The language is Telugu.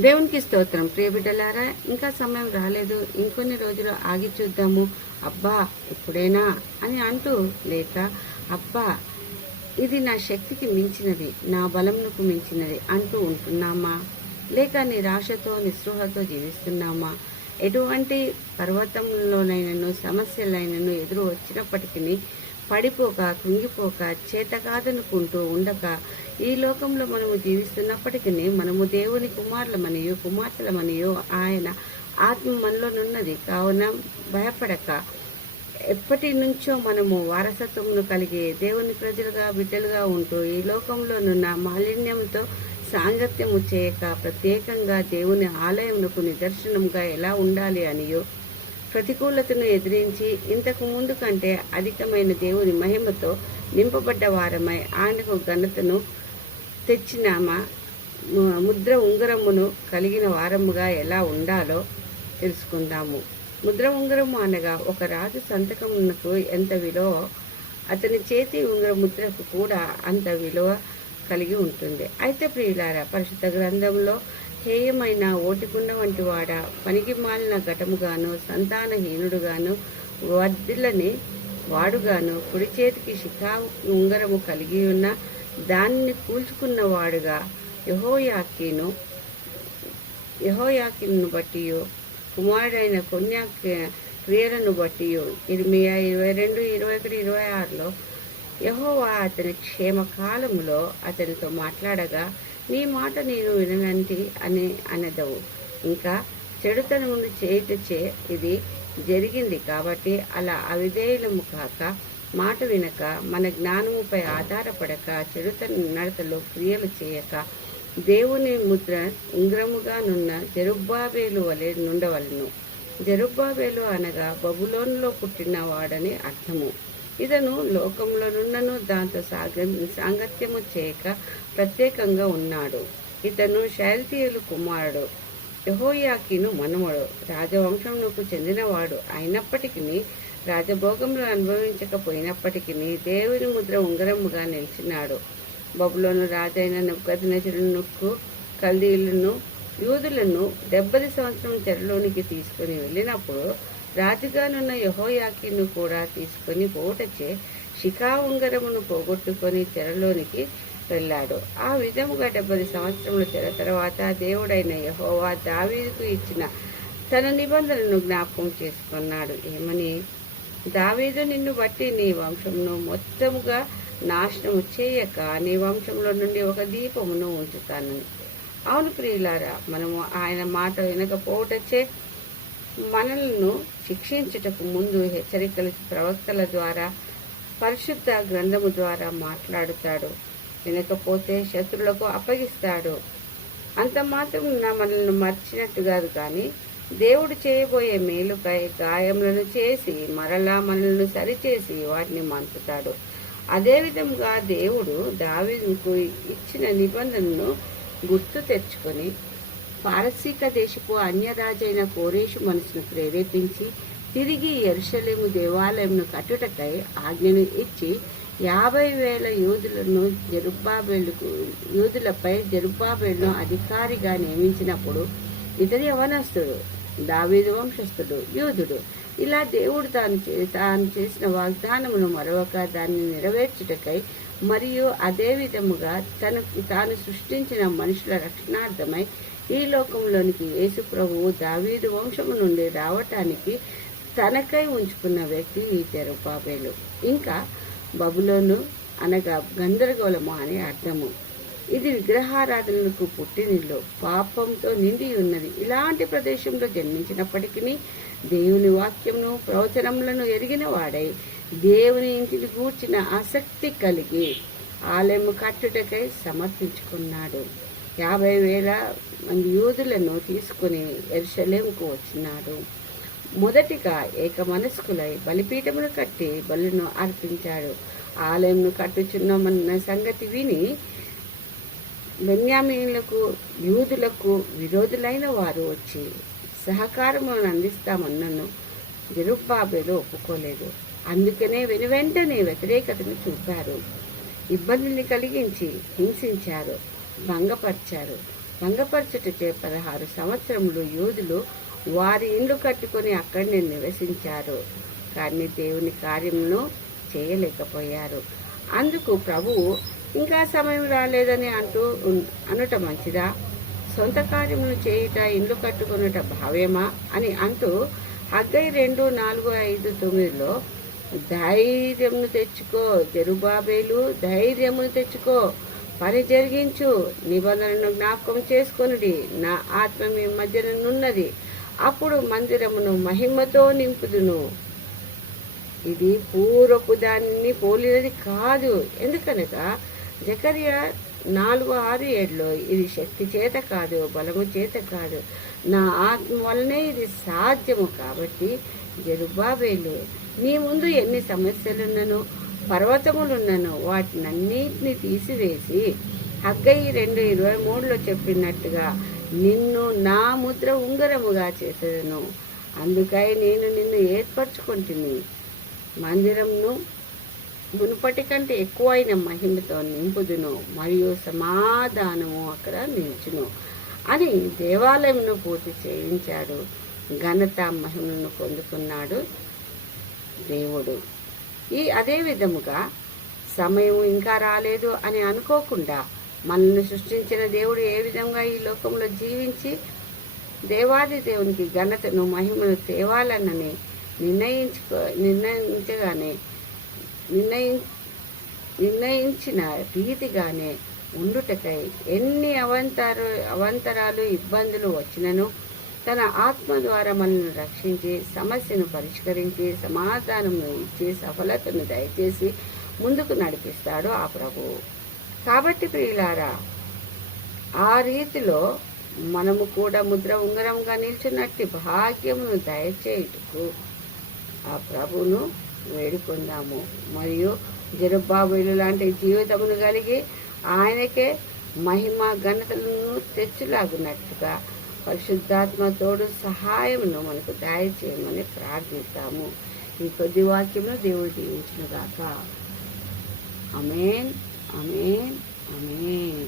దేవునికి స్తోత్రం. ప్రియ బిడ్డలారా, ఇంకా సమయం రాలేదు, ఇంకొన్ని రోజులు ఆగి చూద్దాము, అబ్బా ఇప్పుడేనా అని అంటూ, లేక అబ్బా ఇది నా శక్తికి మించినది, నా బలమునకు మించినది అంటూ ఉంటున్నామా? లేక నిరాశతో నిస్పృహతో జీవిస్తున్నామా? ఎటువంటి పర్వతంలోనైనను సమస్యలైనను ఎదురు వచ్చినప్పటికీ పడిపోక కృంగిపోక చేతకాదనుకుంటూ ఉండక ఈ లోకంలో మనము జీవిస్తున్నప్పటికీ మనము దేవుని కుమారులమనియో కుమార్తెలమనియో ఆయన ఆత్మ మనలోనున్నది కావున భయపడక ఎప్పటి నుంచో మనము వారసత్వమును కలిగి దేవుని ప్రజలుగా బిడ్డలుగా ఉంటూ ఈ లోకంలోనున్న మాలిన్యంతో సాంగత్యము చేయక ప్రత్యేకంగా దేవుని ఆలయమునకు నిదర్శనంగా ఎలా ఉండాలి అనియో ప్రతికూలతను ఎదిరించి ఇంతకు ముందు కంటే అధికమైన దేవుని మహిమతో నింపబడ్డ వారమై ఆయనకు ఘనతను తెచ్చినామా ముద్ర ఉంగరమును కలిగిన వారముగా ఎలా ఉండాలో తెలుసుకుందాము. ముద్ర ఉంగరము అనగా ఒక రాజు సంతకమునకు ఎంత విలువ, అతని చేతి ఉంగర ముద్రకు కూడా అంత విలువ కలిగి ఉంటుంది. అయితే ప్రియులారా, పరిశుద్ధ గ్రంథంలో హేయమైన ఓటికుండ వంటి వాడ, పనికి మాలిన ఘటముగాను, సంతానహీనుడుగాను, వర్ధిల్లని వాడుగాను, కుడి చేతికి శిఖా ఉంగరము కలిగి ఉన్న దానిని కూల్చుకున్నవాడుగా యెహోయాకీనును బట్టి కుమారుడైన కొన్యా క్రియలను బట్టి ఇర్మియా 22:21-26లో యెహోవా అతని క్షేమకాలములో అతనితో మాట్లాడగా, నీ మాట నేను విననంటి అని అనదవు. ఇంకా చెడుతనమును చేయుటచే ఇది జరిగింది కాబట్టి అలా అవిధేయులము కాక మాట వినక మన జ్ఞానముపై ఆధారపడక చెడుతన నడతలో క్రియలు చేయక దేవుని ముద్ర ఉంగరముగా నున్న జెరుబ్బాబేలు వలె నుండవలను. జెరుబ్బాబేలు అనగా బబులోనులో పుట్టిన వాడని అర్థము. ఇతను లోకంలోనున్నను దాంతో సాంగత్యము చేయక ప్రత్యేకంగా ఉన్నాడు. ఇతను షయల్తీయేలు కుమారుడు, యెహోయాకీను మనుమడు, రాజవంశమునకు చెందినవాడు అయినప్పటికీ రాజభోగములు అనుభవించకపోయినప్పటికీ దేవుని ముద్ర ఉంగరముగా నిలిచినాడు. బబులోను రాజైన నెబుకద్నెజరునకు కల్దీయులను యూదులను 70 సంవత్సరం చెరలోనికి తీసుకుని వెళ్ళినప్పుడు రాజుగానున్న యెహోయాకీను కూడా తీసుకుని పోటచే శిఖా ఉంగరమును పోగొట్టుకొని చెరలోనికి వెళ్ళాడు. ఆ విధముగా 70 సంవత్సరముల చెర తర్వాత దేవుడైన యెహోవా దావీదుకు ఇచ్చిన తన నిబంధనను జ్ఞాపకం చేసుకున్నాడు. ఏమని? దావీదు నిన్ను బట్టి నీ వంశమును మొత్తముగా నాశనము చేయక నీ వంశంలో నుండి ఒక దీపమును ఉంచుతానని. అవును ప్రియులారా, మనము ఆయన మాట వినకపోవటచే మనలను శిక్షించుటకు ముందు హెచ్చరికలు ప్రవక్తల ద్వారా పరిశుద్ధ గ్రంథము ద్వారా మాట్లాడుతాడు. వినకపోతే శత్రులకు అప్పగిస్తాడు. అంత మాత్రం మనల్ని మర్చినట్టు కాదు, కానీ దేవుడు చేయబోయే మేలుకై గాయములను చేసి మరలా మనల్ని సరిచేసి వాటిని మంచుతాడు. అదేవిధంగా దేవుడు దావీదుకు ఇచ్చిన నిబంధనను గుర్తు తెచ్చుకొని పారసీక దేశపు అన్యరాజైన కోరేషు మనసును ప్రేరేపించి తిరిగి యెరూషలేము దేవాలయంను కట్టుటకై ఆజ్ఞను ఇచ్చి 50,000 యూదులపై జెరుబ్బాబెలును అధికారిగా నియమించినప్పుడు ఇతడు యవనస్తుడు, దావీదు వంశస్థుడు, యూదుడు. ఇలా దేవుడు తాను చేసిన వాగ్దానమును మరొక దాన్ని నెరవేర్చుటకై మరియు అదే విధముగా తాను సృష్టించిన మనుషుల రక్షణార్థమై ఈ లోకంలోనికి యేసు ప్రభువు దావీదు వంశము నుండి రావటానికి తనకై ఉంచుకున్న వ్యక్తి ఈ జెరుబ్బాబెలు. ఇంకా బబులోను అనగా గందరగోళము అని అర్థము. ఇది విగ్రహారాధనలకు పుట్టినిల్లు, పాపంతో నిండి ఉన్నది. ఇలాంటి ప్రదేశంలో జన్మించినప్పటికీ దేవుని వాక్యమును ప్రవచనములను ఎరిగిన వాడై దేవుని ఇంటిని గూర్చిన ఆసక్తి కలిగి ఆలయము కట్టుటకై సమర్పించుకున్నాడు. 50,000 యూదులను తీసుకుని యెరూషలేముకు వచ్చినాడు. మొదటిగా ఏక మనస్కులై బలిపీఠమును కట్టి బలులను అర్పించాడు. ఆలయంను కట్టుచున్నామన్న సంగతి విని బెన్యామీనులకు యూదులకు విరోధులైన వారు వచ్చి సహకారములను అందిస్తామన్నను జెరుబ్బాబెలు ఒప్పుకోలేదు. అందుకనే వెనువెంటనే వ్యతిరేకతను చూపారు. ఇబ్బందిని కలిగించి హింసించారు, భంగపరిచారు. భంగపరచుటచే 16 సంవత్సరములు యూదులు వారి ఇండ్లు కట్టుకొని అక్కడనే నివసించారు. కానీ దేవుని కార్యమును చేయలేకపోయారు. అందుకు ప్రభువు ఇంకా సమయం రాలేదని అనుట మంచిదా? సొంత కార్యములు చేయుట, ఇండ్లు కట్టుకొనుట భావ్యమా అని అంటూ హగ్గయి 2:4-5-9లో ధైర్యమును తెచ్చుకో జెరుబ్బాబెలు, ధైర్యమును తెచ్చుకో, పని జరిగించు, నిబంధనను జ్ఞాపకం చేసుకొనుడి, నా ఆత్మ మీ మధ్యనున్నది, అప్పుడు మందిరమును మహిమతో నింపుదును. ఇది పూర్వపు దానిని పోలినది కాదు. ఎందుకనగా జకర్యా 4:6-7లో ఇది శక్తి చేత కాదు, బలము చేత కాదు, నా ఆత్మ వలనే ఇది సాధ్యము. కాబట్టి జెరుబ్బాబెలు, నీ ముందు ఎన్ని సమస్యలున్నను, పర్వతములున్నను, వాటినన్నిటిని తీసివేసి హగ్గయి 2:23లో చెప్పినట్టుగా నిన్ను నా ముద్ర ఉంగరముగా చేసేదను. అందుకై నేను నిన్ను ఏర్పరచుకుంటుని, మందిరమును మునుపటి కంటే ఎక్కువైన మహిమతో నింపుదును, మరియు సమాధానము అక్కడ నిల్చును అని దేవాలయమును పూర్తి చేయించాడు. ఘనత మహిమను పొందుకున్నాడు దేవుడు. అదే విధముగా సమయం ఇంకా రాలేదు అని అనుకోకుండా మనల్ని సృష్టించిన దేవుడు ఏ విధంగా ఈ లోకంలో జీవించి దేవాది దేవునికి ఘనతను మహిమను తేవాలనని నిర్ణయించిన రీతిగానే ఉండుటకై ఎన్ని అవంతరాలు ఇబ్బందులు వచ్చినను తన ఆత్మ ద్వారా మనల్ని రక్షించి సమస్యను పరిష్కరించి సమాధానము ఇచ్చి సఫలతను దయచేసి ముందుకు నడిపిస్తాడు ఆ ప్రభువు. కాబట్టి ప్రియులారా, ఆ రీతిలో మనము కూడా ముద్ర ఉంగరంగా నిల్చున్నట్టి భాగ్యమును దయచేయుటకు ఆ ప్రభువును వేడుకుందాము. మరియు జెరుబ్బాబెలు లాంటి జీవితమును కలిగి ఆయనకే మహిమ ఘనతలను తెచ్చులాగున్నట్టుగా పరిశుద్ధాత్మ తోడు సహాయమును మనకు దయచేయమని ప్రార్థిస్తాము. ఈ కొద్ది వాక్యమును దేవుడు దీవించునుగాక. ఆమేన్, ఆమేన్, ఆమేన్.